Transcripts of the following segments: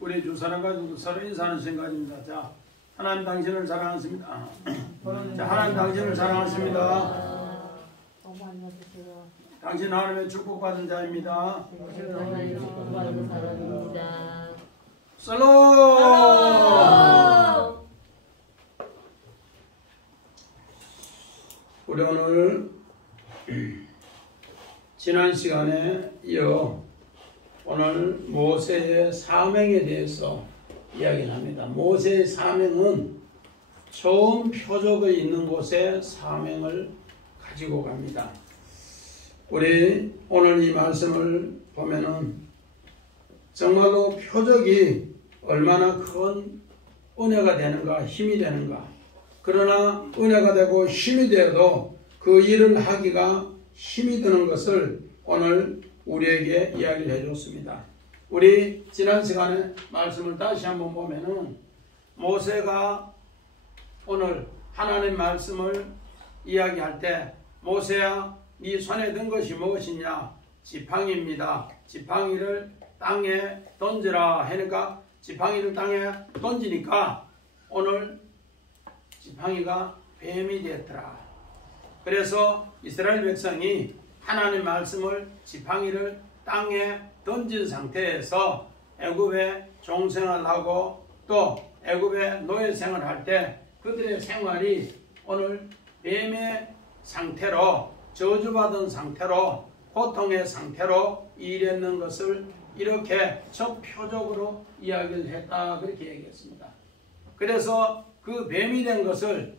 우리 주 사랑 가지고 서로 인사하는 시간입니다. 자, 하나님 당신을 사랑하십니다. 자, 하나님 당신을 사랑하십니다. 당신 하나님의 축복받은 자입니다. 살롬! 우리 오늘 지난 시간에 이어 오늘 모세의 사명에 대해서 이야기를 합니다. 모세의 사명은 처음 표적이 있는 곳에 사명을 가지고 갑니다. 우리 오늘 이 말씀을 보면은 정말로 표적이 얼마나 큰 은혜가 되는가, 힘이 되는가. 그러나 은혜가 되고 힘이 되어도 그 일을 하기가 힘이 드는 것을 오늘 우리에게 이야기를 해줬습니다. 우리 지난 시간에 말씀을 다시 한번 보면은 모세가 오늘 하나님 말씀을 이야기할 때 모세야 네 손에 든 것이 무엇이냐? 지팡이입니다. 지팡이를 땅에 던지라 하니까 지팡이를 땅에 던지니까 오늘 지팡이가 뱀이 되었더라. 그래서 이스라엘 백성이 하나님 말씀을 지팡이를 땅에 던진 상태에서 애굽에 종생활을 하고 또 애굽에 노예생활을 할 때 그들의 생활이 오늘 뱀의 상태로 저주받은 상태로 고통의 상태로 일했는 것을 이렇게 첫 표적으로 이야기를 했다 그렇게 얘기했습니다. 그래서 그 뱀이 된 것을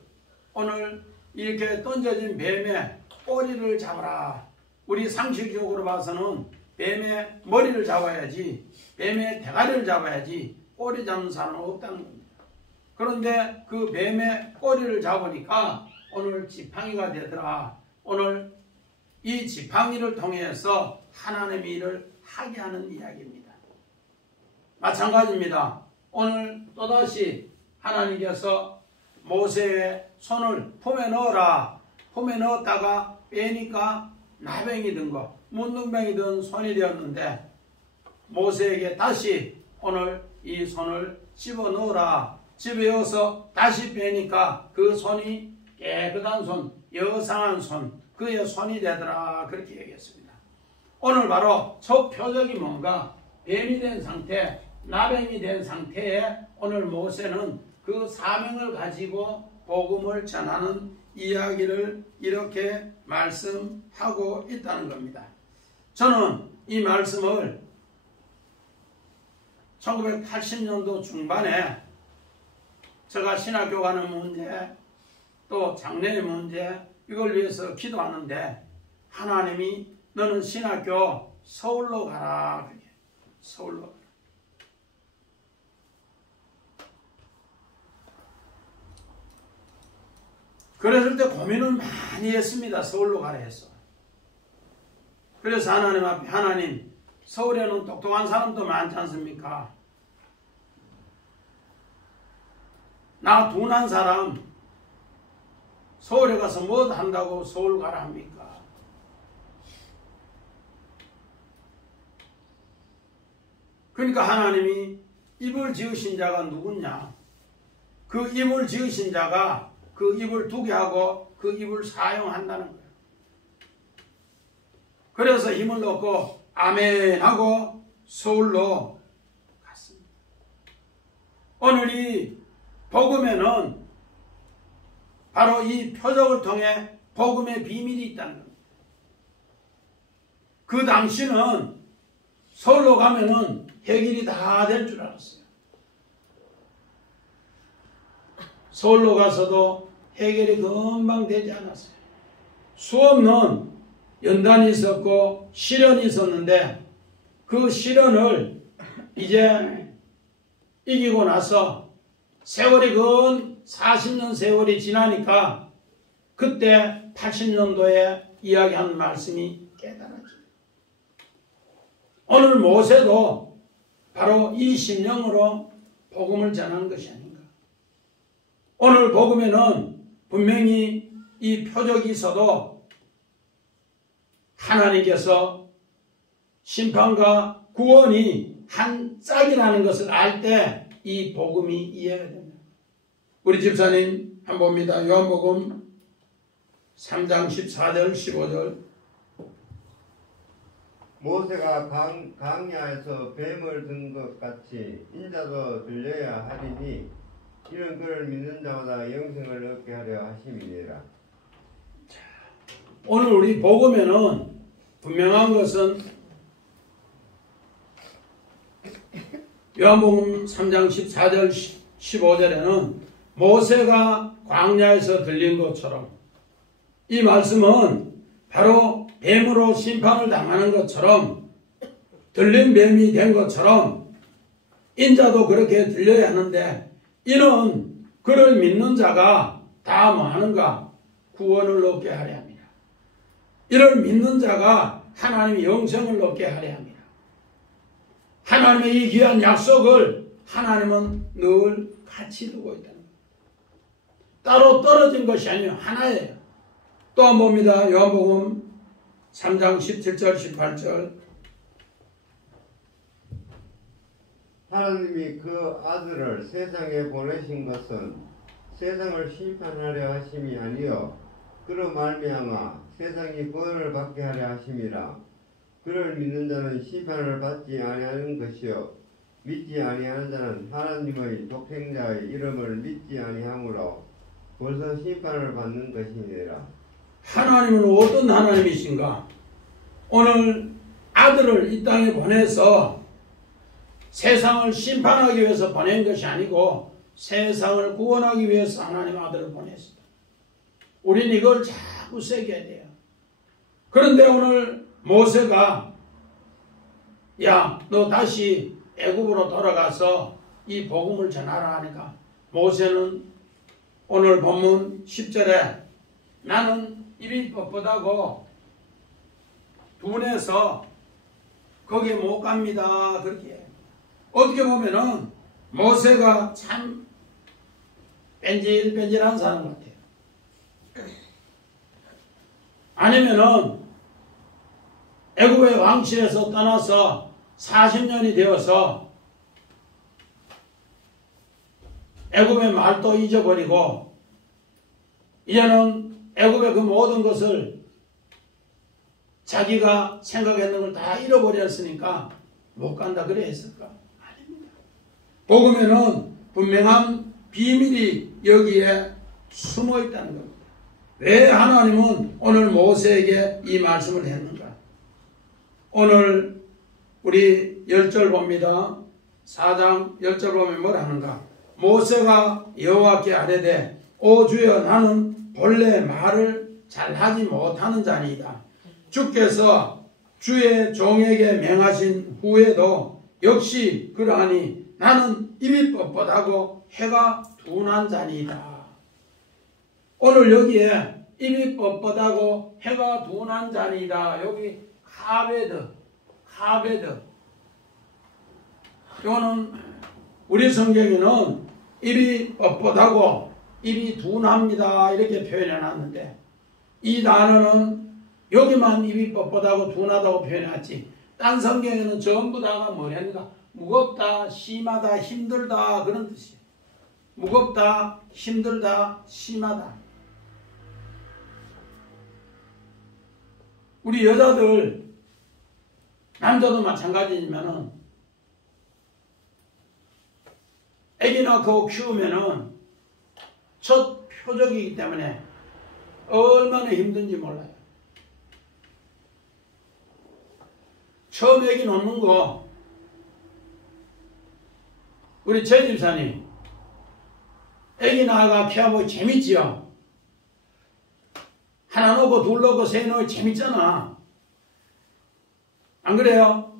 오늘 이렇게 던져진 뱀의 꼬리를 잡아라. 우리 상식적으로 봐서는 뱀의 머리를 잡아야지 뱀의 대가리를 잡아야지 꼬리 잡는 사람은 없다는 겁니다. 그런데 그 뱀의 꼬리를 잡으니까 오늘 지팡이가 되더라. 오늘 이 지팡이를 통해서 하나님의 일을 하게 하는 이야기입니다. 마찬가지입니다. 오늘 또다시 하나님께서 모세의 손을 품에 넣어라. 품에 넣었다가 빼니까 나병이 든 거, 문둥병이 든 손이 되었는데 모세에게 다시 오늘 이 손을 집어넣어라. 집어넣어서 다시 빼니까 그 손이 깨끗한 손, 여상한 손, 그의 손이 되더라. 그렇게 얘기했습니다. 오늘 바로 첫 표적이 뭔가? 뱀이 된 상태, 나병이 된 상태에 오늘 모세는 그 사명을 가지고 복음을 전하는 이야기를 이렇게 말씀하고 있다는 겁니다. 저는 이 말씀을 1980년도 중반에 제가 신학교 가는 문제 또 장래의 문제 이걸 위해서 기도하는데 하나님이 너는 신학교 서울로 가라. 서울로 가라. 그랬을 때 고민을 많이 했습니다. 서울로 가라 해서. 그래서 하나님 앞에 하나님 서울에는 똑똑한 사람도 많지 않습니까? 나 둔한 사람 서울에 가서 뭐 한다고 서울 가라 합니까? 그러니까 하나님이 입을 지으신 자가 누구냐? 그 입을 지으신 자가 그 입을 두게 하고 그 입을 사용한다는 거예요. 그래서 힘을 넣고 아멘 하고 서울로 갔습니다. 오늘 이 복음에는 바로 이 표적을 통해 복음의 비밀이 있다는 겁니다. 그 당시는 서울로 가면은 해결이 다 될 줄 알았어요. 서울로 가서도 해결이 금방 되지 않았어요. 수없는 연단이 있었고 시련이 있었는데 그 시련을 이제 이기고 나서 세월이 근 40년 세월이 지나니까 그때 80년도에 이야기한 말씀이 깨달아져요. 오늘 모세도 바로 이 심령으로 복음을 전하는 것이 아닌가. 오늘 복음에는 분명히 이 표적이 있어도 하나님께서 심판과 구원이 한 짝이라는 것을 알 때 이 복음이 이해가 됩니다. 우리 집사님 한번 봅니다. 요한복음 3장 14절 15절. 모세가 광야에서 뱀을 든 것 같이 인자도 들려야 하리니 이런 그를 믿는 자마다 영생을 얻게 하려 하심이니라. 오늘 우리 복음에는 분명한 것은 요한복음 3장 14절 15절에는 모세가 광야에서 들린 것처럼 이 말씀은 바로 뱀으로 심판을 당하는 것처럼 들린 뱀이 된 것처럼 인자도 그렇게 들려야 하는데 이는 그를 믿는 자가 다 뭐하는가? 구원을 얻게 하려 합니다. 이를 믿는 자가 하나님의 영생을 얻게 하려 합니다. 하나님의 이 귀한 약속을 하나님은 늘 같이 두고 있다는 겁니다. 따로 떨어진 것이 아니에요. 하나예요. 또 한 번 봅니다. 요한복음 3장 17절 18절. 하나님이 그 아들을 세상에 보내신 것은 세상을 심판하려 하심이 아니요 그로 말미암아 세상이 구원을 받게 하려 하심이라. 그를 믿는 자는 심판을 받지 아니하는 것이요 믿지 아니하는 자는 하나님의 독생자의 이름을 믿지 아니하므로 벌써 심판을 받는 것이니라. 하나님은 어떤 하나님이신가? 오늘 아들을 이 땅에 보내서 세상을 심판하기 위해서 보낸 것이 아니고 세상을 구원하기 위해서 하나님 아들을 보냈습니다. 우리는 이걸 자꾸 새겨야 돼요. 그런데 오늘 모세가 야, 너 다시 애굽으로 돌아가서 이 복음을 전하라 하니까 모세는 오늘 본문 10절에 나는 입이 뻣뻣하고 둔해서 거기에 못 갑니다. 그렇게 해요. 어떻게 보면은 모세가 참 뺀질뺀질한 사람 같아요. 아니면은 애굽의 왕실에서 떠나서 40년이 되어서 애굽의 말도 잊어버리고 이제는 애굽의 그 모든 것을 자기가 생각했는 걸 다 잃어버렸으니까 못 간다 그래 했을까? 아닙니다. 복음에는 분명한 비밀이 여기에 숨어 있다는 겁니다. 왜 하나님은 오늘 모세에게 이 말씀을 했는가? 오늘 우리 10절 봅니다. 4장 10절 보면 뭘 하는가? 모세가 여호와께 아뢰되 오 주여 나는 본래 말을 잘하지 못하는 자니이다. 주께서 주의 종에게 명하신 후에도 역시 그러하니 나는 입이 뻣뻣하고 해가 둔한 자니이다. 오늘 여기에 입이 뻣뻣하고 해가 둔한 자니이다. 여기 카베드. 이거는 우리 성경에는 입이 뻣뻣하고 입이 둔합니다. 이렇게 표현해 놨는데 이 단어는 여기만 입이 뻣뻣하고 둔하다고 표현해놨지 딴 성경에는 전부 다가 뭐랍니까? 무겁다, 심하다, 힘들다 그런 뜻이에요. 무겁다, 힘들다, 심하다. 우리 여자들 남자도 마찬가지지만은 애기 낳고 키우면은 첫 표적이기 때문에 얼마나 힘든지 몰라요. 처음 애기 놓는 거 우리 제 집사님 애기 낳아가 키워보기 재밌지요. 하나 놓고 둘 놓고 세 놓고 재밌잖아. 안 그래요?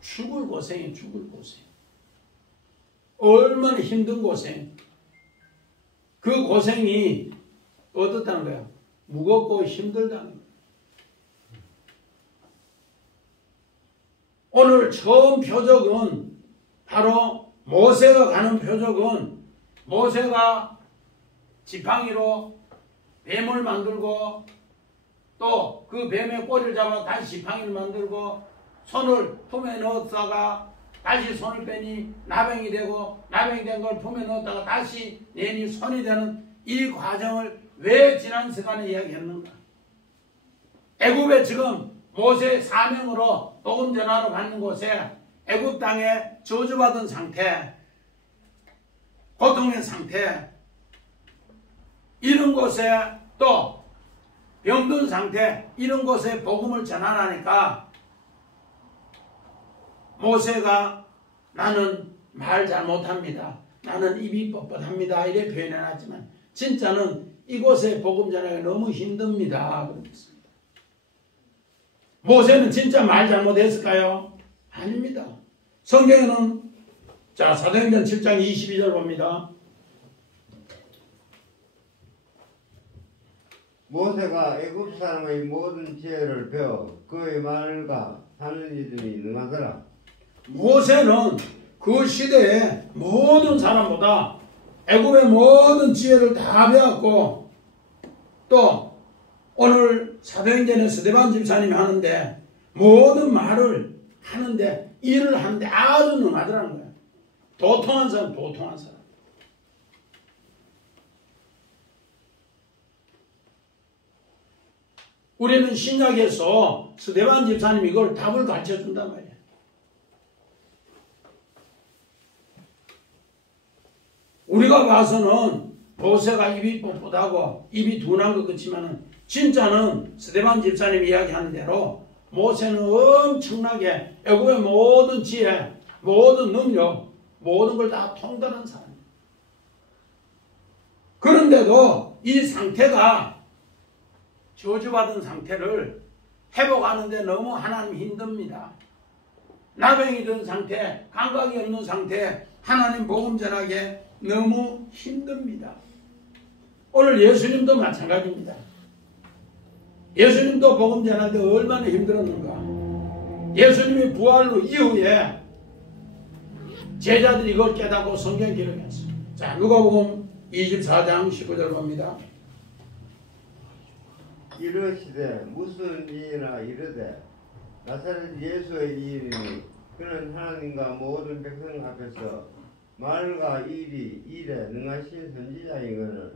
죽을 고생이 죽을 고생. 얼마나 힘든 고생. 그 고생이 어떻다는 거야? 무겁고 힘들다는 거야. 오늘 처음 표적은 바로 모세가 가는 표적은 모세가 지팡이로 뱀을 만들고 또 그 뱀의 꼬리를 잡아 다시 지팡이를 만들고 손을 품에 넣었다가 다시 손을 빼니 나병이 되고 나병이 된 걸 품에 넣었다가 다시 내니 손이 되는 이 과정을 왜 지난 시간에 이야기했는가? 애굽에 지금 모세의 사명으로 복음 전하러 가는 곳에 애굽 땅에 저주받은 상태, 고통의 상태, 이런 곳에 또 병든 상태, 이런 곳에 복음을 전하라니까 모세가 나는 말 잘못합니다. 나는 입이 뻣뻣합니다. 이래 표현해놨지만 진짜는 이곳에 복음 전하기가 너무 힘듭니다. 그랬습니다. 모세는 진짜 말 잘못했을까요? 아닙니다. 성경에는 자 사도행전 7장 22절 봅니다. 모세가 애굽 사람의 모든 지혜를 배워 그의 말과 하는 이들이 능하더라. 모세는 그 시대의 모든 사람보다 애굽의 모든 지혜를 다 배웠고 또 오늘 사도행전에 스데반 집사님이 하는데 모든 말을 하는데 일을 하는데 아주 능하더라는 거예요. 도통한 사람, 도통한 사람. 우리는 신약에서 스데반 집사님이 이걸 답을 가르쳐준단 말이에요. 우리가 봐서는 모세가 입이 뻣뻣하고 입이 둔한 것 같지만은 진짜는 스데반 집사님이 이야기하는 대로 모세는 엄청나게 애굽의 모든 지혜, 모든 능력, 모든 걸 다 통달한 사람이에요. 그런데도 이 상태가 저주받은 상태를 회복하는데 너무 하나님 힘듭니다. 나병이 든 상태, 감각이 없는 상태, 하나님 복음 전하기에 너무 힘듭니다. 오늘 예수님도 마찬가지입니다. 예수님도 복음 전하는데 얼마나 힘들었는가. 예수님이 부활 후 이후에 제자들이 이걸 깨닫고 성경 기록했어요. 자, 누가복음 24장 19절 봅니다. 이르시되 무슨 일이나 이르되 나사렛 예수의 일이니 그는 하나님과 모든 백성 앞에서 말과 일에 능하신 선지자이거늘.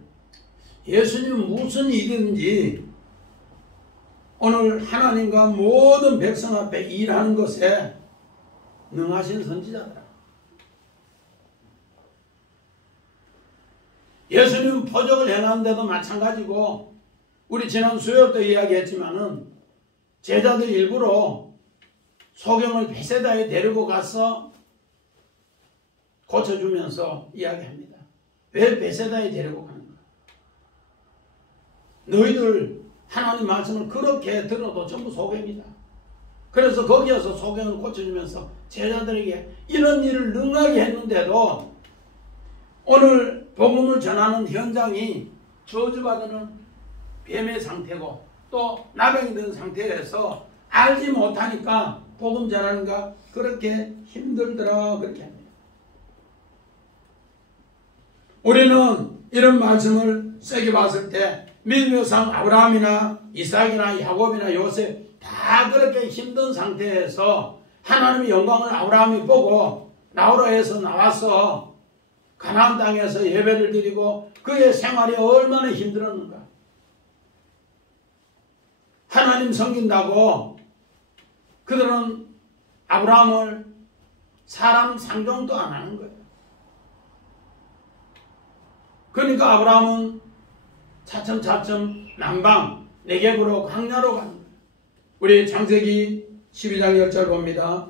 예수님은 무슨 일이든지 오늘 하나님과 모든 백성 앞에 일하는 것에 능하신 선지자다. 예수님은 표적을 행하는데도 마찬가지고 우리 지난 수요일 때 이야기했지만은 제자들 일부러 소경을 베세다에 데리고 가서 고쳐주면서 이야기합니다. 왜 베세다에 데리고 가는가? 너희들 하나님 말씀을 그렇게 들어도 전부 소경이다. 그래서 거기에서 소경을 고쳐주면서 제자들에게 이런 일을 능하게 했는데도 오늘 복음을 전하는 현장이 저주받는 뱀의 상태고 또 나병이 든 상태에서 알지 못하니까 복음 전하는가 그렇게 힘들더라 그렇게 합니다. 우리는 이런 말씀을 세게 봤을 때 믿음의 상 아브라함이나 이삭이나 야곱이나 요셉 다 그렇게 힘든 상태에서 하나님의 영광을 아브라함이 보고 나우라에서 나와서 가나안 땅에서 예배를 드리고 그의 생활이 얼마나 힘들었는가. 하나님 섬긴다고 그들은 아브라함을 사람 상종도 안 하는 거예요. 그러니까 아브라함은 차츰차츰 남방 네겝으로 광야로 가는 거예요. 우리 창세기 12장 10절 봅니다.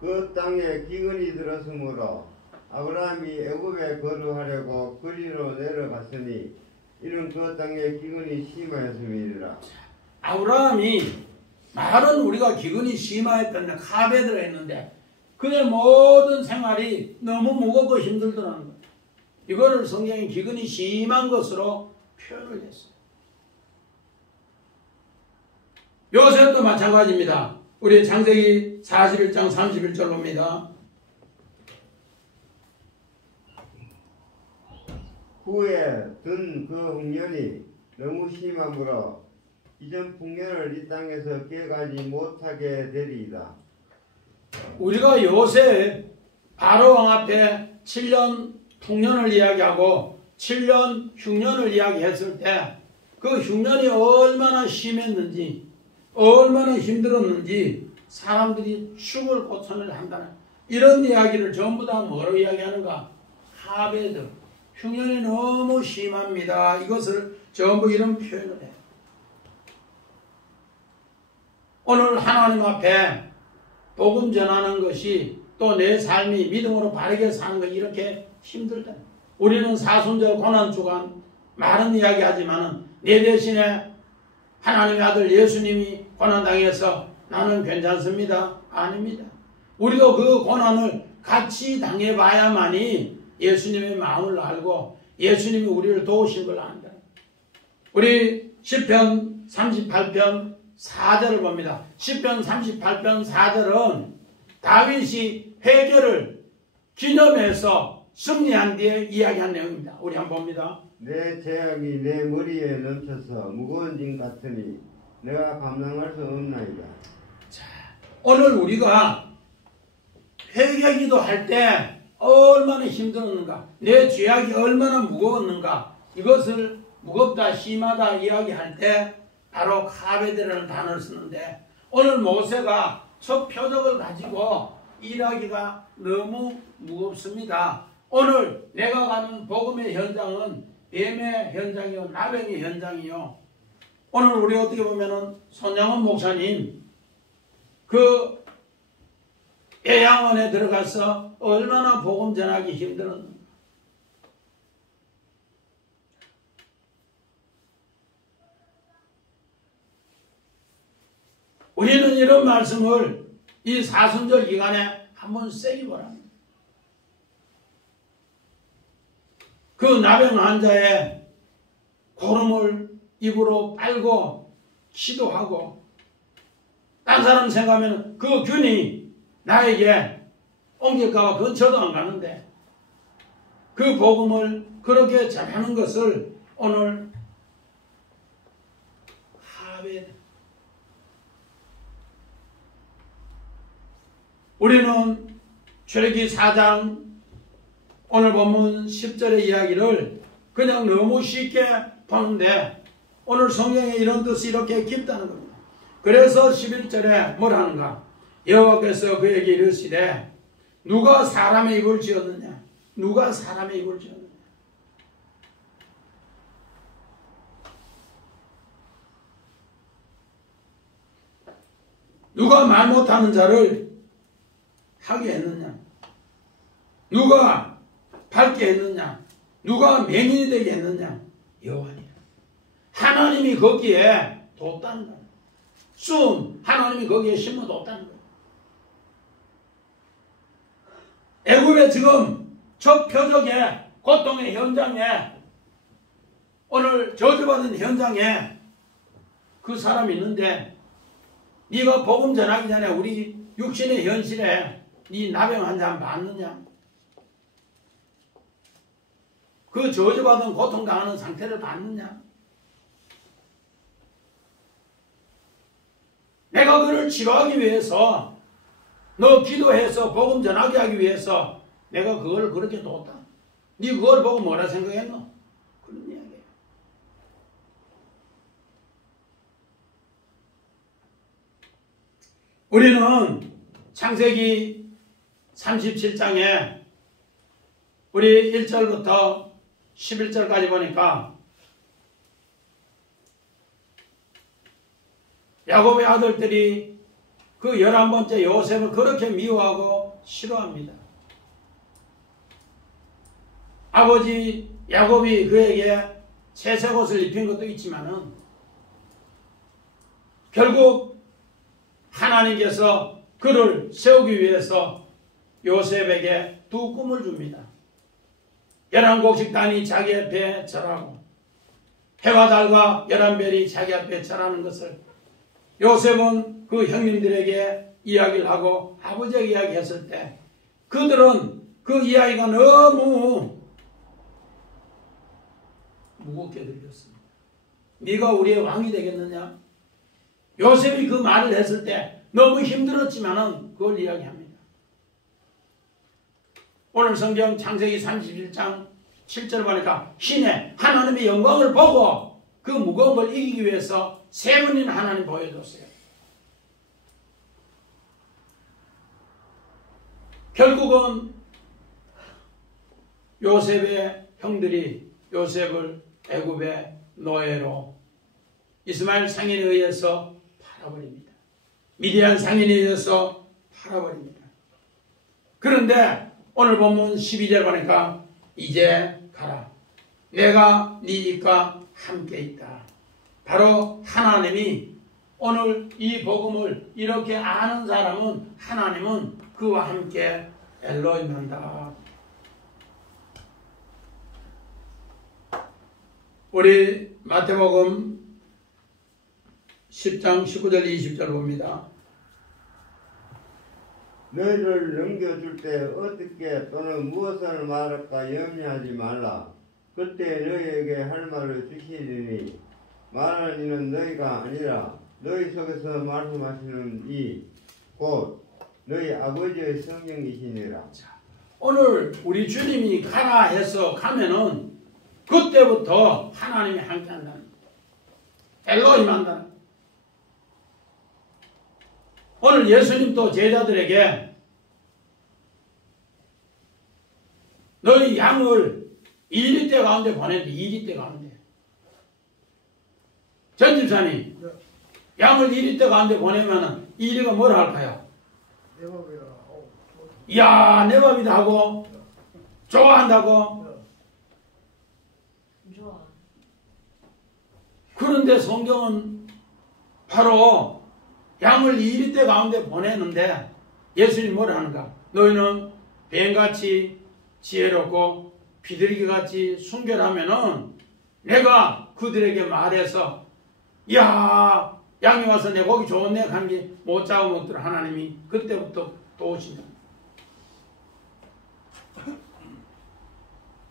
그 땅에 기근이 들었으므로 아브라함이 애굽에 거류하려고 그리로 내려갔으니 이는 그 땅에 기근이 심하였음이니라. 아브라함이 말은 우리가 기근이 심하였던데 카베에 들어있는데 그의 모든 생활이 너무 무겁고 힘들더라는 거예요. 이거를 성경이 기근이 심한 것으로 표현을 했어요. 요셉도 마찬가지입니다. 우리 창세기 41장 31절 봅니다. 후에 든 그 흉년이 너무 심하므로 이전 풍년을 이 땅에서 깨가지 못하게 되리이다. 우리가 요새 바로왕 앞에 7년 풍년을 이야기하고 7년 흉년을 이야기했을 때 그 흉년이 얼마나 심했는지 얼마나 힘들었는지 사람들이 죽을 고통을 한다는 이런 이야기를 전부 다 뭐로 이야기하는가? 하베드. 흉년이 너무 심합니다. 이것을 전부 이런 표현을 해요. 오늘 하나님 앞에 복음 전하는 것이 또 내 삶이 믿음으로 바르게 사는 것이 이렇게 힘들다. 우리는 사순절 고난 주간 말은 이야기하지만 내 대신에 하나님의 아들 예수님이 고난당해서 나는 괜찮습니다. 아닙니다. 우리도 그 고난을 같이 당해봐야만이 예수님의 마음을 알고 예수님이 우리를 도우신 걸 안다. 우리 시편 38편 4절을 봅니다. 시편 38편 4절은 다윗이 회개를 기념해서 승리한 뒤에 이야기한 내용입니다. 우리 한번 봅니다. 내 죄악이 내 머리에 넘쳐서 무거운 짐 같으니 내가 감당할 수 없나이다. 자, 오늘 우리가 회개기도 할 때 얼마나 힘들었는가, 내 죄악이 얼마나 무거웠는가, 이것을 무겁다, 심하다 이야기할 때 바로 카베드라는 단어를 쓰는데 오늘 모세가 저 표적을 가지고 일하기가 너무 무겁습니다. 오늘 내가 가는 복음의 현장은 뱀의 현장이요, 나병의 현장이요. 오늘 우리 어떻게 보면은 손양원 목사님 그 애양원에 들어가서 얼마나 복음 전하기 힘들었는가. 우리는 이런 말씀을 이 사순절 기간에 한번 세게 보랍니다. 그 나병 환자의 고름을 입으로 빨고 기도하고 딴 사람 생각하면 그 균이 나에게 옮길까봐 근처도 안 가는데 그 복음을 그렇게 전하는 것을 오늘 하베드. 우리는 출애굽기 4장 오늘 본문 10절의 이야기를 그냥 너무 쉽게 보는데 오늘 성경에 이런 뜻이 이렇게 깊다는 겁니다. 그래서 11절에 뭘 하는가? 여호와께서 그에게 이르시되 누가 사람의 입을 지었느냐? 누가 사람의 입을 지었느냐? 누가 말 못하는 자를 하게 했느냐? 누가 밝게 했느냐? 누가 맹인이 되게 했느냐? 여호와니라. 하나님이 거기에 뒀다는 거예요. 숨 하나님이 거기에 심어뒀다는 거예요. 애굽에 지금 저 표적의 고통의 현장에 오늘 저주받은 현장에 그 사람이 있는데 네가 복음 전하기 전에 우리 육신의 현실에 네 나병 환자 봤느냐? 그 저주받은 고통당하는 상태를 봤느냐? 내가 그를 치료하기 위해서 너 기도해서 복음 전하게 하기 위해서 내가 그걸 그렇게 뒀다. 네 그걸 보고 뭐라 생각했노? 그런 이야기예요. 우리는 창세기 37장에 우리 1절부터 11절까지 보니까 야곱의 아들들이 그 11번째 요셉을 그렇게 미워하고 싫어합니다. 아버지 야곱이 그에게 채색 옷을 입힌 것도 있지만은 결국 하나님께서 그를 세우기 위해서 요셉에게 두 꿈을 줍니다. 11곡식단이 자기 앞에 절하고 해와 달과 11별이 자기 앞에 절하는 것을 요셉은 그 형님들에게 이야기를 하고 아버지에게 이야기했을 때 그들은 그 이야기가 너무 묻게 들렸습니다. 네가 우리의 왕이 되겠느냐? 요셉이 그 말을 했을 때 너무 힘들었지만은 그걸 이야기합니다. 오늘 성경 창세기 31장 7절 보니까 신의 하나님의 영광을 보고 그 무거움을 이기기 위해서 세 번이나 하나님 보여줬어요. 결국은 요셉의 형들이 요셉을 애굽의 노예로 이스마엘 상인에 의해서 팔아버립니다. 미디안 상인에 의해서 팔아버립니다. 그런데 오늘 본문 12절 보니까 이제 가라. 내가 네 입과 함께 있다. 바로 하나님이 오늘 이 복음을 이렇게 아는 사람은 하나님은 그와 함께 엘로힘한다. 우리 마태복음 10장 19절 20절 봅니다. 너희를 넘겨줄 때 어떻게 또는 무엇을 말할까 염려하지 말라. 그때 너희에게 할 말을 주시리니 말하는 이는 너희가 아니라 너희 속에서 말씀하시는 이 곧 너희 아버지의 성령이시니라. 오늘 우리 주님이 가라 해서 가면은 그때부터 하나님이 함께 한다는 엘로힘 한다. 오늘 예수님도 제자들에게 너희 양을 2리터 가운데 보냈는데 2리터 가운데 전집사님 양을 2리터 가운데 보내면은 1위가 뭐라 할까요? 이야 내 밥이다 하고 좋아한다고. 그런데 성경은 바로 양을 2리터 가운데 보내는데 예수님이 뭐라 하는가? 너희는 뱀같이 지혜롭고 비둘기같이 순결하면은 내가 그들에게 말해서 야 양이 와서 내 고기 좋은데 하는 게 못 잡아 먹더라. 하나님이 그때부터 또 오신다.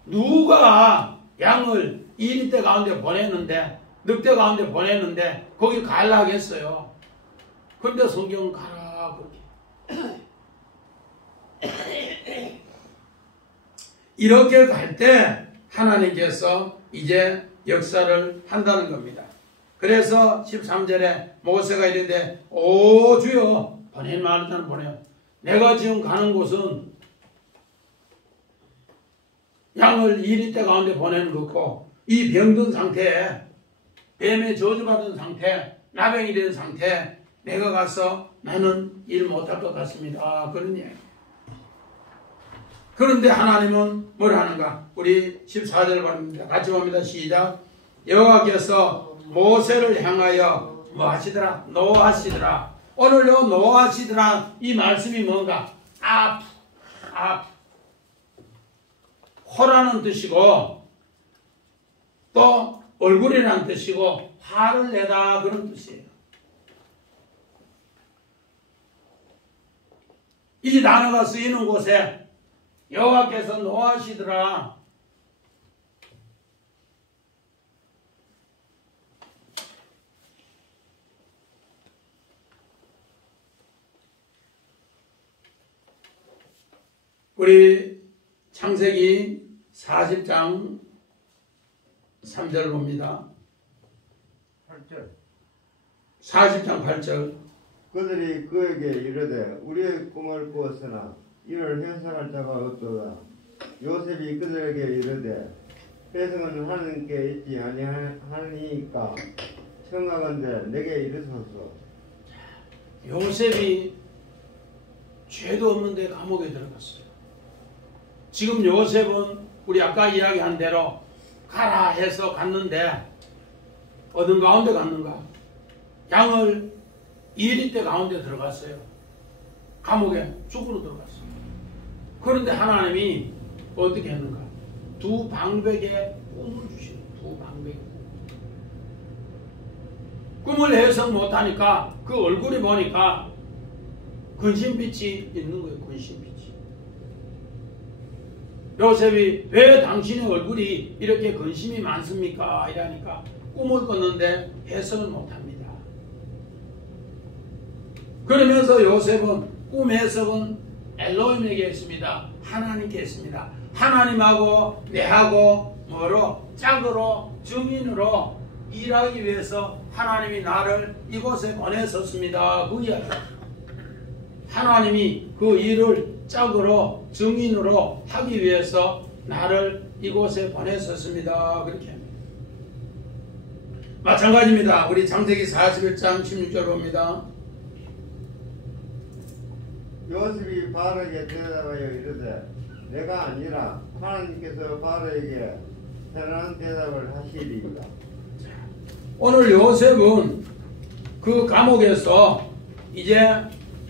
누가 양을 2리터 가운데 보냈는데 늑대 가운데 보냈는데 거기 갈라 하겠어요. 근데 성경은 가라 그렇게. 이렇게 갈 때 하나님께서 이제 역사를 한다는 겁니다. 그래서 13절에 모세가 이랬는데 오 주여 보낸 말을 보내요. 내가 지금 가는 곳은 양을 2리터 가운데 보내는 거고 이 병든 상태에 뱀의 저주받은 상태 나병이 된 상태 내가 가서 나는 일 못할 것 같습니다. 그런 이야기. 그런데 하나님은 뭘 하는가? 우리 14절 봅니다. 같이 봅니다. 시작. 여호와께서 모세를 향하여 뭐 하시더라? 노하시더라. 오늘 요 노하시더라 이 말씀이 뭔가? 호라는 뜻이고 또 얼굴이라는 뜻이고 화를 내다 그런 뜻이에요. 이 단어가 쓰이는 곳에 여호와께서 노하시더라. 우리 창세기 40장 3절 봅니다. 8절. 40장 8절. 그들이 그에게 이르되 우리의 꿈을 꾸었으나 이를 해석할 자가 없도다. 요셉이 그들에게 이르되 회성은 하나님께 있지 아니하니까 청하건대 내게 이르소서. 요셉이 죄도 없는데 감옥에 들어갔어요. 지금 요셉은 우리 아까 이야기한 대로 가라 해서 갔는데 어떤 가운데 갔는가? 양을 2리터 가운데 들어갔어요. 감옥에 죽으러 들어갔어요. 그런데 하나님이 어떻게 했는가? 두 방백의 꿈을 주시는 두 방백의 꿈을 해석 못하니까 그 얼굴이 보니까 근심빛이 있는 거예요. 근심빛이. 요셉이 왜 당신의 얼굴이 이렇게 근심이 많습니까? 이러니까 꿈을 꿨는데 해석을 못합니다. 그러면서 요셉은 꿈 해석은 엘로힘에게 했습니다. 하나님께 했습니다. 하나님하고 내하고 뭐로 짝으로 증인으로 일하기 위해서 하나님이 나를 이곳에 보내셨습니다. 그 이야기. 하나님이 그 일을 짝으로 증인으로 하기 위해서 나를 이곳에 보내셨습니다. 그렇게 합니다. 마찬가지입니다. 우리 창세기 41장 16절 봅니다. 요셉이 바로에게 대답하여 이르되 내가 아니라 하나님께서 바로에게 편안한 대답을 하시리이다. 오늘 요셉은 그 감옥에서 이제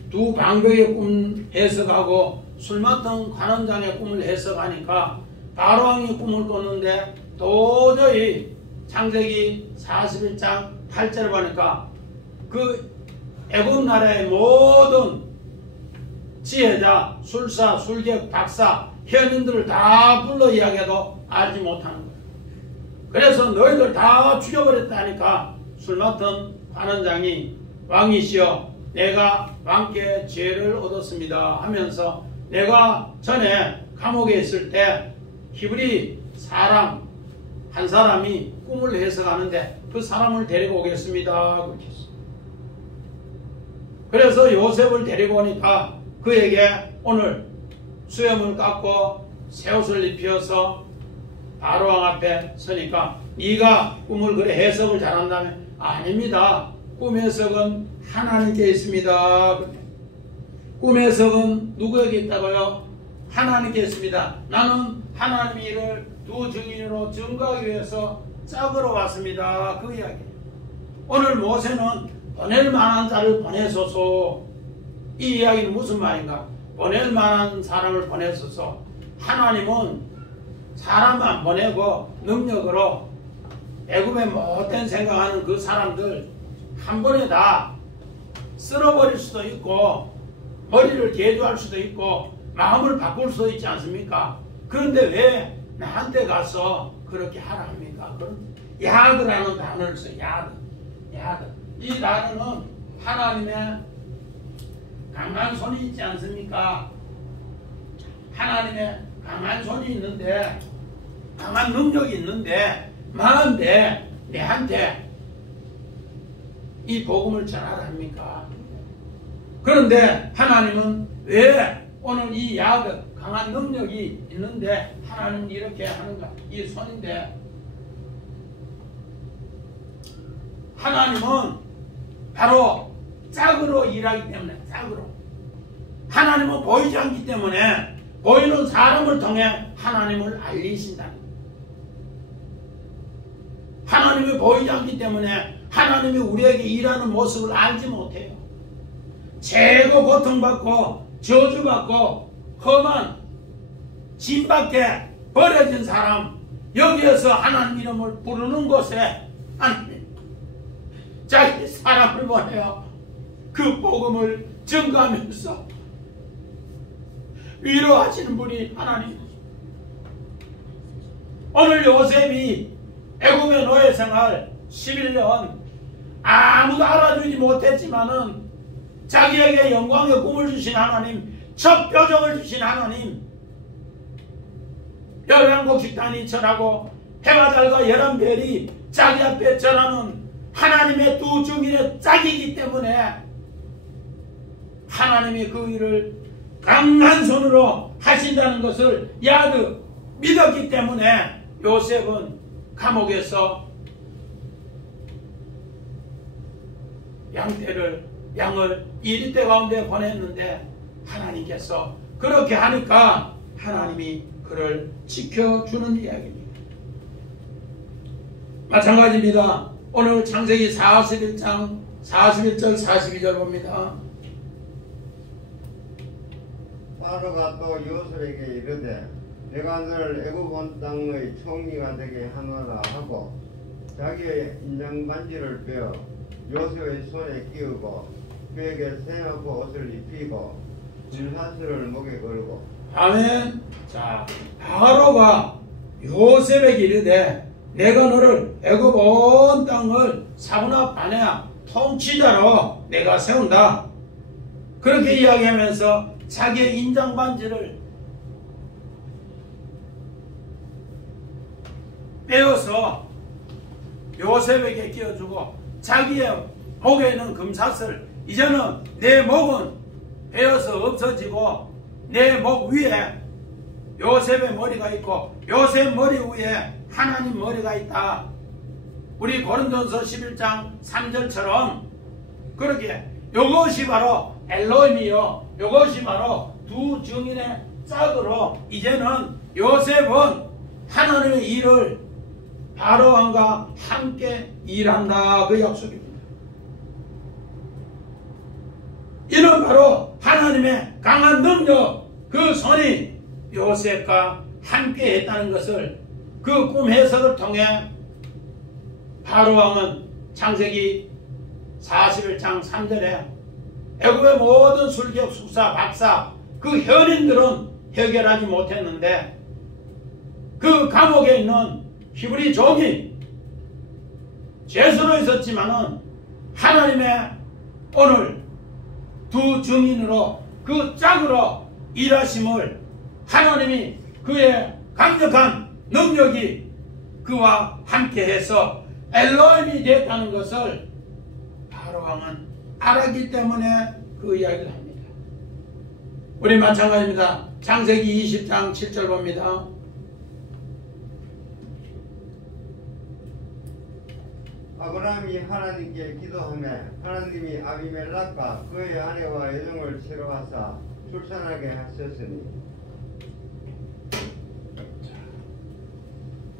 두 방백의 꿈 해석하고 술 맡은 관원장의 꿈을 해석하니까 바로왕이 꿈을 꿨는데 도저히 창세기 41장 8절을 보니까 그 애굽 나라의 모든 지혜자, 술사, 술객, 박사, 현인들을 다 불러 이야기해도 알지 못하는 거예요. 그래서 너희들 다 죽여버렸다니까 술 맡은 관원장이 왕이시여 내가 왕께 죄를 얻었습니다 하면서 내가 전에 감옥에 있을 때 히브리 사람 한 사람이 꿈을 해석하는데 그 사람을 데리고 오겠습니다 그렇게 했어요. 그래서 요셉을 데리고 오니까 그에게 오늘 수염을 깎고 새 옷을 입혀서 바로왕 앞에 서니까 네가 꿈을 그래 해석을 잘한다면 아닙니다. 꿈 해석은 하나님께 있습니다. 꿈 해석은 누구에게 있다고요? 하나님께 있습니다. 나는 하나님의 일을 두 증인으로 증거하기 위해서 짝으로 왔습니다. 그 이야기. 오늘 모세는 보낼 만한 자를 보내소서. 이 이야기는 무슨 말인가? 보낼 만한 사람을 보내소서. 하나님은 사람 안 보내고 능력으로 애굽의 못된 생각하는 그 사람들 한 번에 다 쓸어버릴 수도 있고 머리를 개조할 수도 있고 마음을 바꿀 수도 있지 않습니까? 그런데 왜 나한테 가서 그렇게 하라 합니까? 그럼 야드라는 단어를 써요. 야드. 이 단어는 하나님의 강한 손이 있지 않습니까? 하나님의 강한 손이 있는데 강한 능력이 있는데 만데 내한테 이 복음을 전하라 합니까? 그런데 하나님은 왜 오늘 이 야드 강한 능력이 있는데 하나님은 이렇게 하는가? 이 손인데 하나님은 바로 짝으로 일하기 때문에 짝으로 하나님은 보이지 않기 때문에 보이는 사람을 통해 하나님을 알리신다. 하나님이 보이지 않기 때문에 하나님이 우리에게 일하는 모습을 알지 못해요. 최고 고통받고 저주받고 험한 짐밖에 버려진 사람 여기에서 하나님 이름을 부르는 곳에 하나님 자기 사람을 보내요. 그 복음을 증거하면서 위로하시는 분이 하나님. 오늘 요셉이 애굽의 노예 생활 11년 아무도 알아주지 못했지만은 자기에게 영광의 꿈을 주신 하나님, 첫 표적을 주신 하나님, 11곡 식단이 절하고 해와 달과 11별이 자기 앞에 절하는 하나님의 두 증인의 짝이기 때문에 하나님이 그 일을 강한 손으로 하신다는 것을 야드 믿었기 때문에 요셉은 감옥에서 양을 1대 가운데 보냈는데 하나님께서 그렇게 하니까 하나님이 그를 지켜주는 이야기입니다. 마찬가지입니다. 오늘 창세기 41장 41절 42절 봅니다. 바로가 또 요셉에게 이르되 내가 너를 애굽 온 땅의 총리가 되게 하노라 하고 자기의 인장 반지를 빼어 요셉의 손에 끼우고 그에게 새하고 옷을 입히고 질사슬을 목에 걸고 아멘. 자, 바로가 요셉에게 이르되 내가 너를 애굽 온 땅을 사분함 반야 통치자로 내가 세운다. 그렇게 이야기하면서 자기의 인장 반지를 빼어서 요셉에게 끼워주고 자기의 목에 있는 금사슬, 이제는 내 목은 베어서 없어지고 내 목 위에 요셉의 머리가 있고 요셉 머리 위에 하나님 머리가 있다. 우리 고린도전서 11장 3절처럼 그렇게 요것이 바로 엘로힘이요, 요것이 바로 두 증인의 짝으로 이제는 요셉은 하나님의 일을 바로왕과 함께 일한다. 그 약속입니다. 이는 바로 하나님의 강한 능력, 그 손이 요셉과 함께 했다는 것을 그 꿈 해석을 통해 바로왕은 창세기 41장 3절에 애굽의 모든 술객, 숙사, 박사 그 현인들은 해결하지 못했는데 그 감옥에 있는 히브리 종이 죄수로 있었지만은 하나님의 오늘 두 증인으로 그 짝으로 일하심을 하나님이 그의 강력한 능력이 그와 함께해서 엘로힘이 됐다는 것을 바로왕은 알았기 때문에 그 이야기를 합니다. 우리 마찬가지입니다. 창세기 20장 7절 봅니다. 아브라함이 하나님께 기도하며 하나님이 아비멜렉과 그의 아내와 여종을 치료하사 출산하게 하셨으니.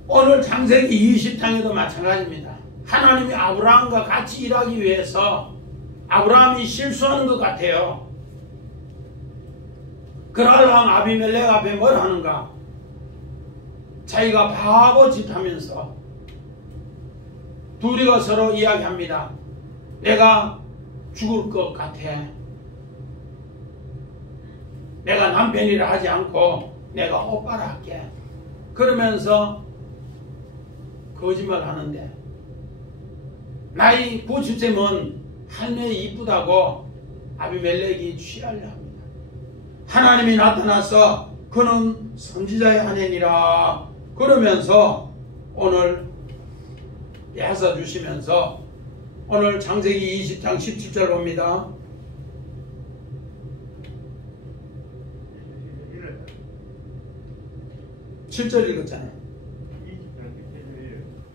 오늘 창세기 20장에도 마찬가지입니다. 하나님이 아브라함과 같이 일하기 위해서 아브라함이 실수하는 것 같아요. 그날왕 아비멜렉 앞에 뭘 하는가? 자기가 바보짓 하면서 둘이가 서로 이야기합니다. 내가 죽을 것 같아. 내가 남편이라 하지 않고 내가 오빠라 할게. 그러면서 거짓말 하는데 나이 부추쯤은 할매 이쁘다고 아비멜렉이 취하려 합니다. 하나님이 나타나서 그는 선지자의 아내니라 그러면서 오늘 예서 주시면서 오늘 창세기 20장 17절 봅니다. 7절 읽었잖아요.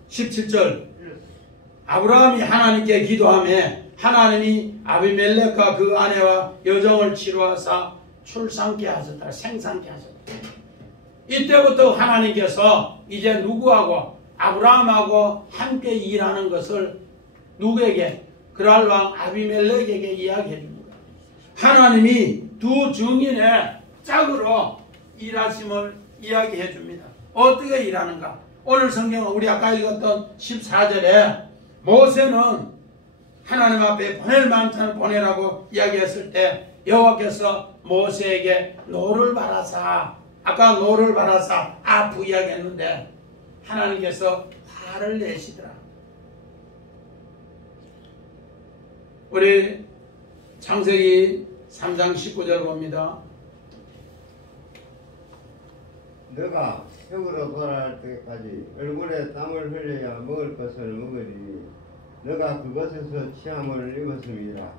17절 아브라함이 하나님께 기도하며 하나님이 아비멜렉과 그 아내와 여종을 치료하사 출산케 하셨다. 생산케 하셨다. 이때부터 하나님께서 이제 누구하고 아브라함하고 함께 일하는 것을 누구에게? 그랄왕 아비멜렉에게 이야기해 줍니다. 하나님이 두 증인의 짝으로 일하심을 이야기해 줍니다. 어떻게 일하는가? 오늘 성경은 우리 아까 읽었던 14절에 모세는 하나님 앞에 보낼 만찬을 보내라고 이야기했을 때 여호와께서 모세에게 노를 바라사, 아까 노를 바라사 아프 이야기했는데 하나님께서 화를 내시더라. 우리 창세기 3장 19절 봅니다. 너가 세우러 돌아갈 때까지 얼굴에 땀을 흘려야 먹을 것을 먹으리니 너가 그것에서 취함을 입었음이라.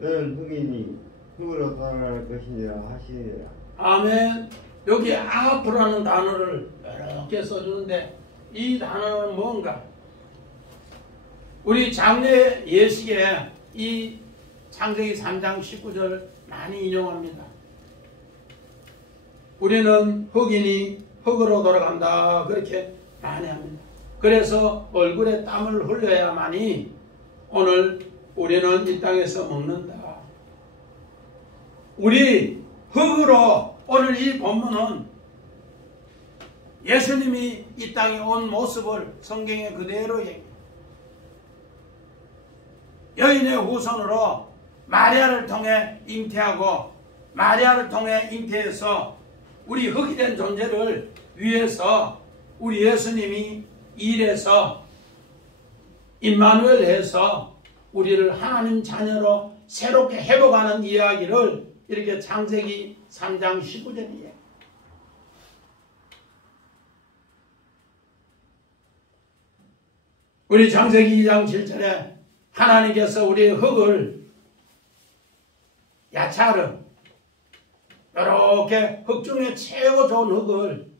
너는 흑이니 흑으로 돌아갈 것이니라 하시니라. 아멘. 여기 아프라는 단어를 여러 개 써주는데 이 단어는 뭔가? 우리 장례 예식에 이 창세기 3장 19절 많이 인용합니다. 우리는 흑인이 흑으로 돌아간다 그렇게 많이 합니다. 그래서 얼굴에 땀을 흘려야만이 오늘 우리는 이 땅에서 먹는다. 우리 흑으로 오늘 이 본문은 예수님이 이 땅에 온 모습을 성경에 그대로 얘기합니다. 여인의 후손으로 마리아를 통해 잉태하고 마리아를 통해 잉태해서 우리 흙이 된 존재를 위해서 우리 예수님이 일해서 임마누엘 해서 우리를 하나님 자녀로 새롭게 회복하는 이야기를 이렇게 창세기 3장 19절이에요. 우리 창세기 2장 7절에 하나님께서 우리의 흙을 야차르 이렇게 흙 중에 최고 좋은 흙을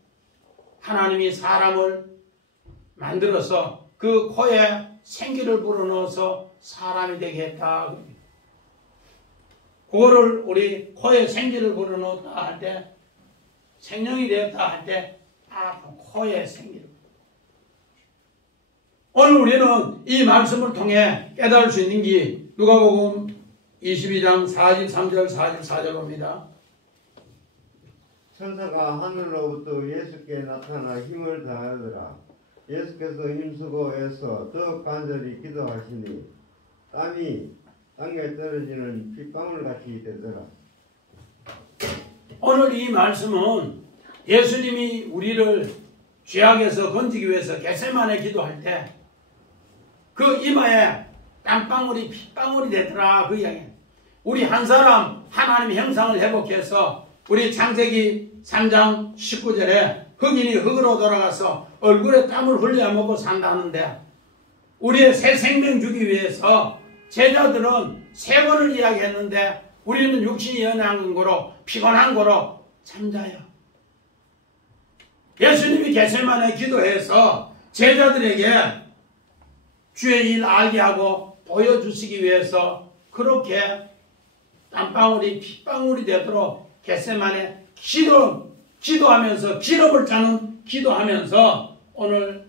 하나님이 사람을 만들어서 그 코에 생기를 불어넣어서 사람이 되게 했다. 그거를 우리 코에 생기를 불어넣었다 할 때 생명이 되었다 할 때 코에 생기를. 오늘 우리는 이 말씀을 통해 깨달을 수 있는 게 누가복음 22장 43절 44절 봅니다. 천사가 하늘로부터 예수께 나타나 힘을 다하더라. 예수께서 힘쓰고 애써 더욱 간절히 기도하시니 땀이 땅에 떨어지는 핏방울같이 되더라. 오늘 이 말씀은 예수님이 우리를 죄악에서 건지기 위해서 겟세마네 기도할 때 그 이마에 땀방울이 핏방울이 되더라 그 이야기. 우리 한 사람 하나님의 형상을 회복해서 우리 창세기 3장 19절에 흑인이 흙으로 돌아가서 얼굴에 땀을 흘려 먹고 산다는데 우리의 새 생명 주기 위해서 제자들은 3번을 이야기했는데 우리는 육신이 연약한 거로 피곤한 거로 잠자요. 예수님이 겟세마네 기도해서 제자들에게 주의 일 알게 하고 보여주시기 위해서 그렇게 땀방울이 핏방울이 되도록 겟세마네 기도하면서 기름을 짜는 기도하면서 오늘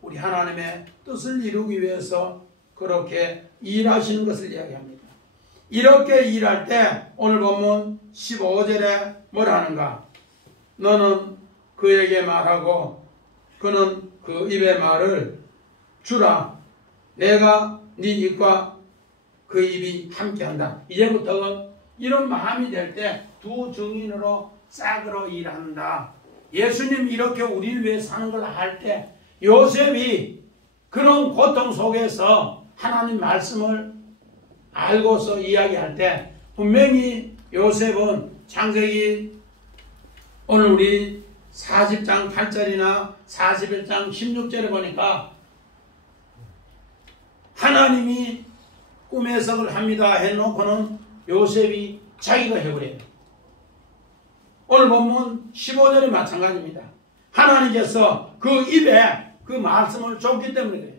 우리 하나님의 뜻을 이루기 위해서 그렇게 일하시는 것을 이야기합니다. 이렇게 일할 때 오늘 본문 15절에 뭐라 하는가? 너는 그에게 말하고 그는 그 입의 말을 주라. 내가 네 입과 그 입이 함께한다. 이제부터는 이런 마음이 될 때 두 증인으로 짝으로 일한다. 예수님 이렇게 우리를 위해 사는 걸 할 때 요셉이 그런 고통 속에서 하나님 말씀을 알고서 이야기할 때 분명히 요셉은 창세기 오늘 우리 40장 8절이나 41장 16절에 보니까 하나님이 꿈 해석을 합니다 해놓고는 요셉이 자기가 해버려요. 오늘 본문 15절이 마찬가지입니다. 하나님께서 그 입에 그 말씀을 줬기 때문에 그래요.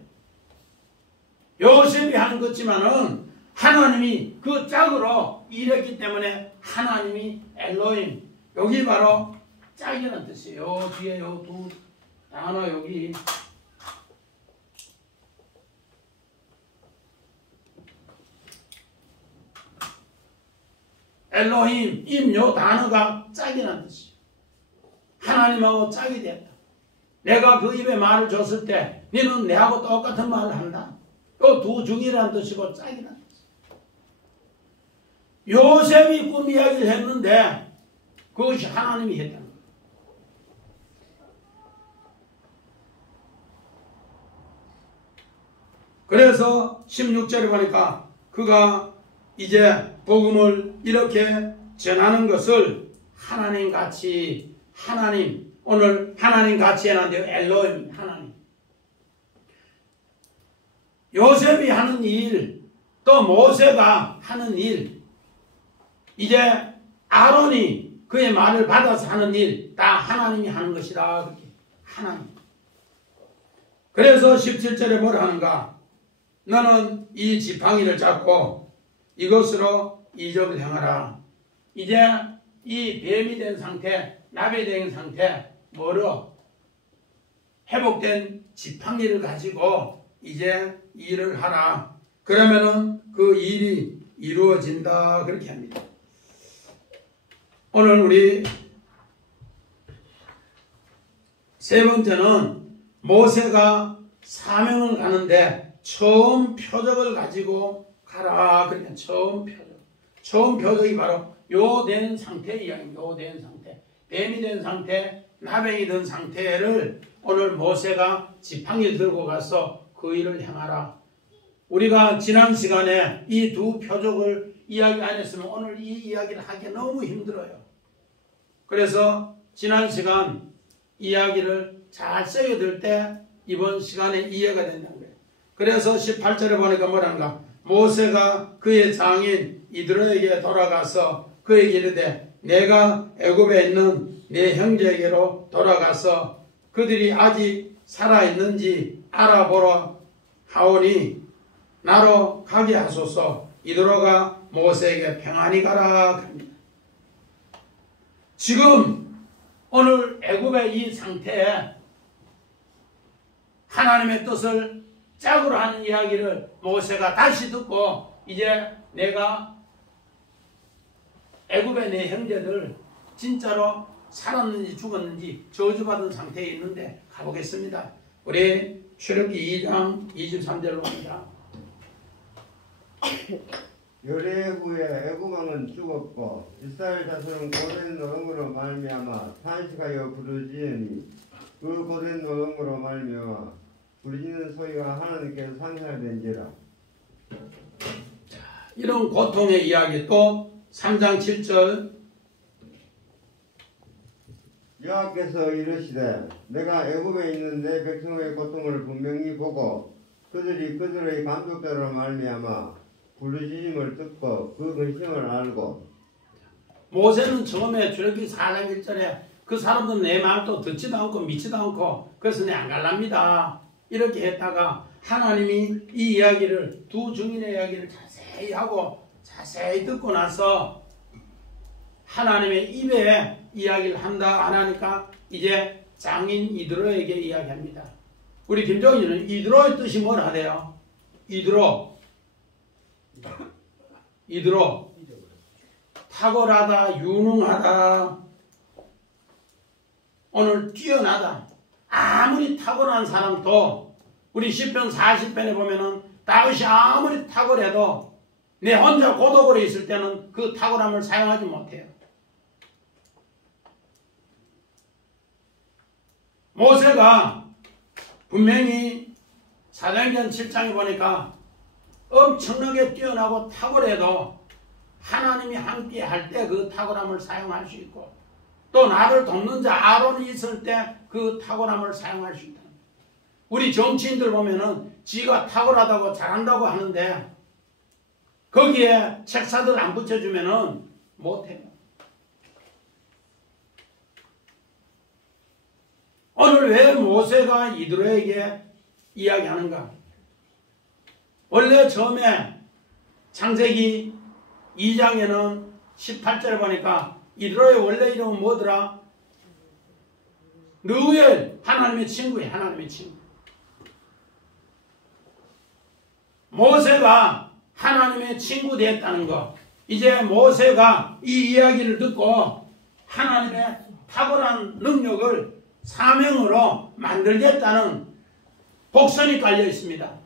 요셉이 하는 것지만은 하나님이 그 짝으로 일했기 때문에 하나님이 엘로힘, 여기 바로 짝이라는 뜻이에요. 요 뒤에 요 두 단어 여기 엘로힘, 요 단어가 짝이라는 뜻이에요. 하나님하고 짝이 됐다. 내가 그 입에 말을 줬을 때 너는 내하고 똑같은 말을 한다. 요 두 중이라는 뜻이고 짝이라는 뜻이에요. 요셉이 꿈 이야기를 했는데 그것이 하나님이 했다는 거예요. 그래서 16절에 보니까 그가 이제 복음을 이렇게 전하는 것을 하나님같이 하나님 오늘 하나님같이 해놨는데요. 엘로힘 하나님 요셉이 하는 일 또 모세가 하는 일 이제 아론이 그의 말을 받아서 하는 일 다 하나님이 하는 것이다. 그렇게 하나님. 그래서 17절에 뭐라 하는가? 너는 이 지팡이를 잡고 이것으로 이적을 행하라. 이제 이 뱀이 된 상태, 나비 된 상태, 뭐로? 회복된 지팡이를 가지고 이제 일을 하라. 그러면은 그 일이 이루어진다. 그렇게 합니다. 오늘 우리 세 번째는 모세가 사명을 가는데 처음 표적을 가지고 가라. 그러니까 처음 표적이 바로 요 된 상태 이야기입니다. 요 된 상태. 뱀이 된 상태, 나병이 된 상태를 오늘 모세가 지팡이 들고 가서 그 일을 행하라. 우리가 지난 시간에 이 두 표적을 이야기 안 했으면 오늘 이 이야기를 하기 너무 힘들어요. 그래서 지난 시간 이야기를 잘 새겨들 때 이번 시간에 이해가 된다는 거예요. 그래서 18절에 보니까 뭐란가? 모세가 그의 장인 이드로에게 돌아가서 그에게 이르되 내가 애굽에 있는 내 형제에게로 돌아가서 그들이 아직 살아있는지 알아보라 하오니 나로 가게 하소서. 이드로가 모세에게 평안히 가라 합니다. 지금 오늘 애굽의 이 상태에 하나님의 뜻을 짝으로 하는 이야기를 모세가 다시 듣고 이제 내가 애굽의 내 형제들 진짜로 살았는지 죽었는지 저주받은 상태에 있는데 가보겠습니다. 우리 출애굽기 2장 23절로 갑니다. 열해 후에 애굽 왕은 죽었고 이스라엘 자손은 고된 노동으로 말미암아 탄식하여 부르짖으니 그 고된 노동으로 말미암아 부르짖는 소리가 하나님께서 상달된지라. 이런 고통의 이야기 또 3장 7절 여호와께서 이르시되 내가 애굽에 있는 내 백성의 고통을 분명히 보고 그들이 그들의 감독대로 말미암아 부르짖음을 듣고 그 근심을 알고. 모세는 처음에 출애굽기 4장 1절에 그 사람들은 내 말도 듣지도 않고 믿지도 않고 그래서 내 안 갈랍니다 이렇게 했다가 하나님이 이 이야기를 두 증인의 이야기를 자세히 하고 자세히 듣고 나서 하나님의 입에 이야기를 한다 안 하니까 이제 장인 이드로에게 이야기합니다. 우리 김정희는 이드로의 뜻이 뭐라 하대요? 이드로 탁월하다, 유능하다, 오늘 뛰어나다. 아무리 탁월한 사람도 우리 시편 40편에 보면은 다윗이 아무리 탁월해도 내 혼자 고독으로 있을 때는 그 탁월함을 사용하지 못해요. 모세가 분명히 사도행전 7장에 보니까 엄청나게 뛰어나고 탁월해도 하나님이 함께 할 때 그 탁월함을 사용할 수 있고 또 나를 돕는 자 아론이 있을 때 그 탁월함을 사용할 수 있다. 우리 정치인들 보면은 지가 탁월하다고 잘한다고 하는데 거기에 책사들 안 붙여주면은 못해요. 오늘 왜 모세가 이드로에게 이야기하는가? 원래 처음에 창세기 2장에는 18절에 보니까 이드로의 원래 이름은 뭐더라? 르우엘, 하나님의 친구예요. 하나님의 친구. 모세가 하나님의 친구 되었다는 거. 이제 모세가 이 이야기를 듣고 하나님의 탁월한 능력을 사명으로 만들겠다는 복선이 깔려 있습니다.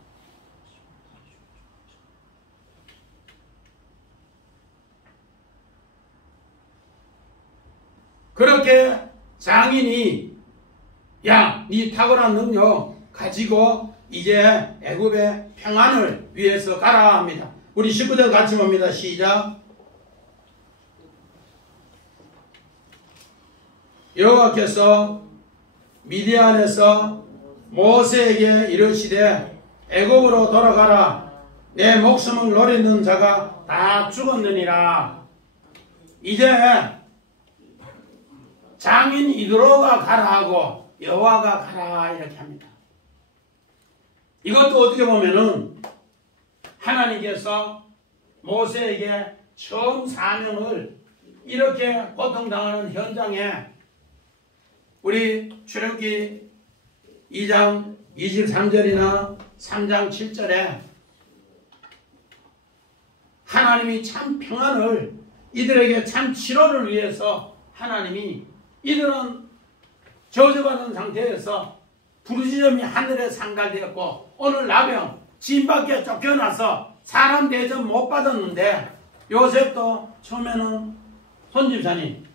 그렇게 장인이 야, 네 탁월한 능력 가지고 이제 애굽의 평안을 위해서 가라 합니다. 우리 식구들 같이 봅니다. 시작. 여호와께서 미디안에서 모세에게 이르시되 애굽으로 돌아가라. 내 목숨을 노리는 자가 다 죽었느니라. 이제 장인 이드로가 가라 하고 여호와가 가라 이렇게 합니다. 이것도 어떻게 보면은 하나님께서 모세에게 처음 사명을 이렇게 고통당하는 현장에 우리 출애굽기 2장 23절이나 3장 7절에 하나님이 참 평안을 이들에게 참 치료를 위해서 하나님이 이들은 저주받은 상태에서 부르짖음이 하늘에 상달되었고 오늘 나병 진밖에 쫓겨나서 사람 대접 못 받았는데 요셉도 처음에는 손집사님,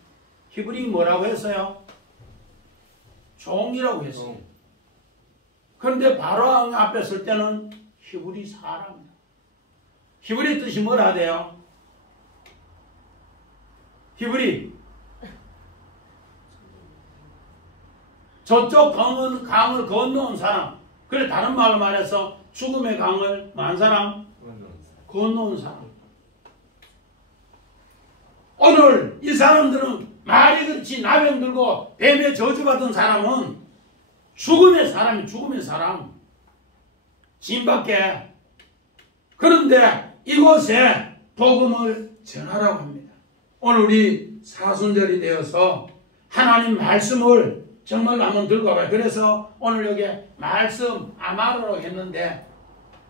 히브리 뭐라고 했어요? 종이라고 했어요. 그런데 바로왕 앞에 설 때는 히브리 사람이다. 히브리 뜻이 뭐라 돼요? 히브리 저쪽 강을 건너온 사람. 그래 다른 말로 말해서 죽음의 강을 만 사람? 건너온 사람. 오늘 이 사람들은 말이 그렇지 나병 들고 뱀에 저주받은 사람은 죽음의 사람이 죽음의 사람. 진밖에. 그런데 이곳에 복음을 전하라고 합니다. 오늘 우리 사순절이 되어서 하나님 말씀을 정말 한번 들고 와봐요. 그래서 오늘 여기 말씀 아마르라고 했는데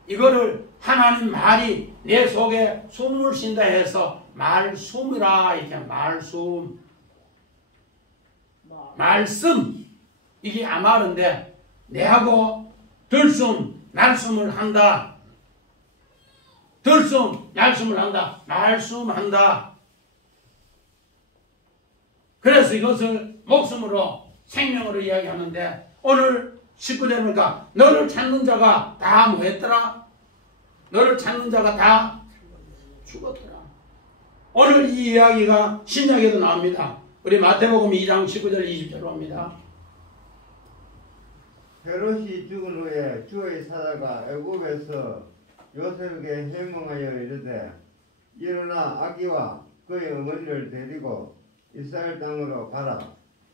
이거를 하나님 말이 내 속에 숨을 쉰다 해서 말숨이라 이렇게 말씀 말씀 이게 아마르인데 내하고 들숨 날숨을 한다. 들숨 날숨을 한다. 말씀한다. 그래서 이것을 목숨으로 생명으로 이야기하는데 오늘 19절에 보니까 너를 찾는 자가 다 뭐했더라? 너를 찾는 자가 다 죽었더라. 오늘 이 이야기가 신약에도 나옵니다. 우리 마태복음 2장 19절 20절 봅니다. 헤롯이 죽은 후에 주의 사자가 애굽에서 요셉에게 해몽하여 이르되 일어나 아기와 그의 어머니를 데리고 이스라엘 땅으로 가라.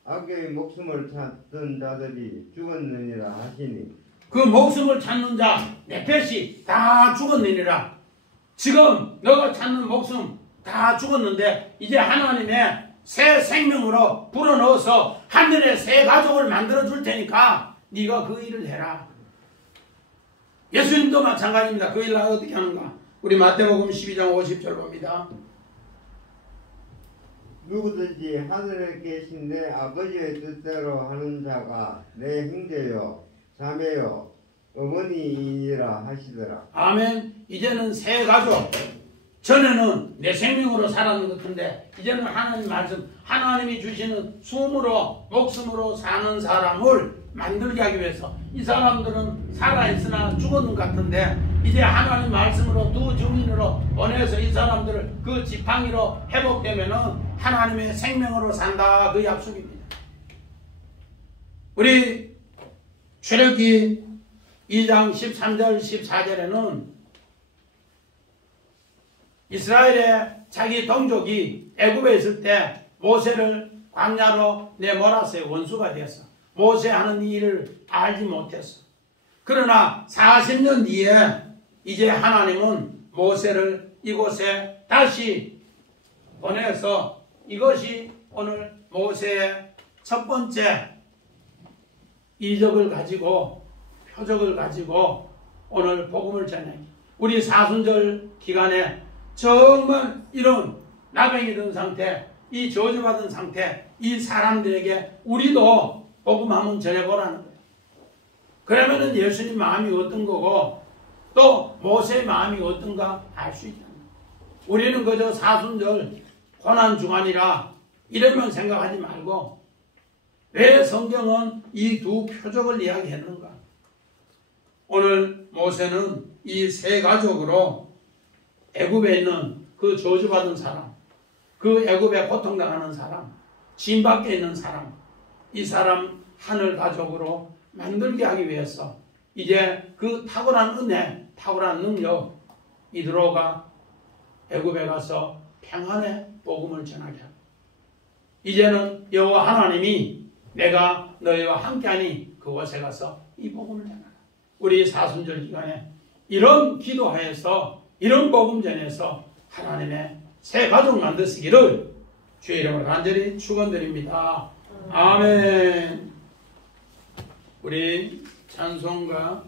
아기의 목숨을 찾던 자들이 죽었느니라 하시니 그 목숨을 찾는 자 네펫이 다 죽었느니라. 지금 너가 찾는 목숨 다 죽었는데 이제 하나님의 새 생명으로 불어넣어서 하늘의 새 가족을 만들어 줄 테니까 네가 그 일을 해라. 예수님도 마찬가지입니다. 그 일을 어떻게 하는가? 우리 마태복음 12장 50절 봅니다. 누구든지 하늘에 계신 내 아버지의 뜻대로 하는 자가 내 형제요 자매요 어머니이니라 하시더라. 아멘. 이제는 새 가족. 전에는 내 생명으로 살았는 것 같은데 이제는 하나님 말씀 하나님이 주시는 숨으로 목숨으로 사는 사람을 만들게 하기 위해서 이 사람들은 살아있으나 죽었는 것 같은데 이제 하나님 말씀으로 두 증인으로 보내서 이 사람들을 그 지팡이로 회복되면은 하나님의 생명으로 산다. 그 약속입니다. 우리 출애굽기 2장 13절 14절에는 이스라엘의 자기 동족이 애굽에 있을 때 모세를 광야로 내몰았어요. 원수가 되었어. 모세 하는 이 일을 알지 못했어. 그러나 40년 뒤에 이제 하나님은 모세를 이곳에 다시 보내서 이것이 오늘 모세의 첫 번째 이적을 가지고 표적을 가지고 오늘 복음을 전해. 우리 사순절 기간에 정말 이런 나병이 든 상태, 이 저주받은 상태, 이 사람들에게 우리도 복음 한번 전해보라는 거예요. 그러면은 예수님 마음이 어떤 거고 또 모세의 마음이 어떤가 알 수 있다. 우리는 그저 사순절 고난 주간이라 이러면 생각하지 말고 왜 성경은 이 두 표적을 이야기했는가? 오늘 모세는 이 세 가족으로 애굽에 있는 그 저주받은 사람, 그 애굽에 고통당하는 사람, 진 밖에 있는 사람, 이 사람 하늘 가족으로 만들게 하기 위해서 이제 그 탁월한 은혜, 탁월한 능력 이드로가 애굽에 가서 평안의 복음을 전하게 하고 이제는 여호와 하나님이 내가 너희와 함께하니 그곳에 가서 이 복음을 전하라. 우리 사순절 기간에 이런 기도하여서 이런 복음 전해서 하나님의 새 가족 만드시기를 주의 이름으로 간절히 축원드립니다. 아멘. 우리 찬송가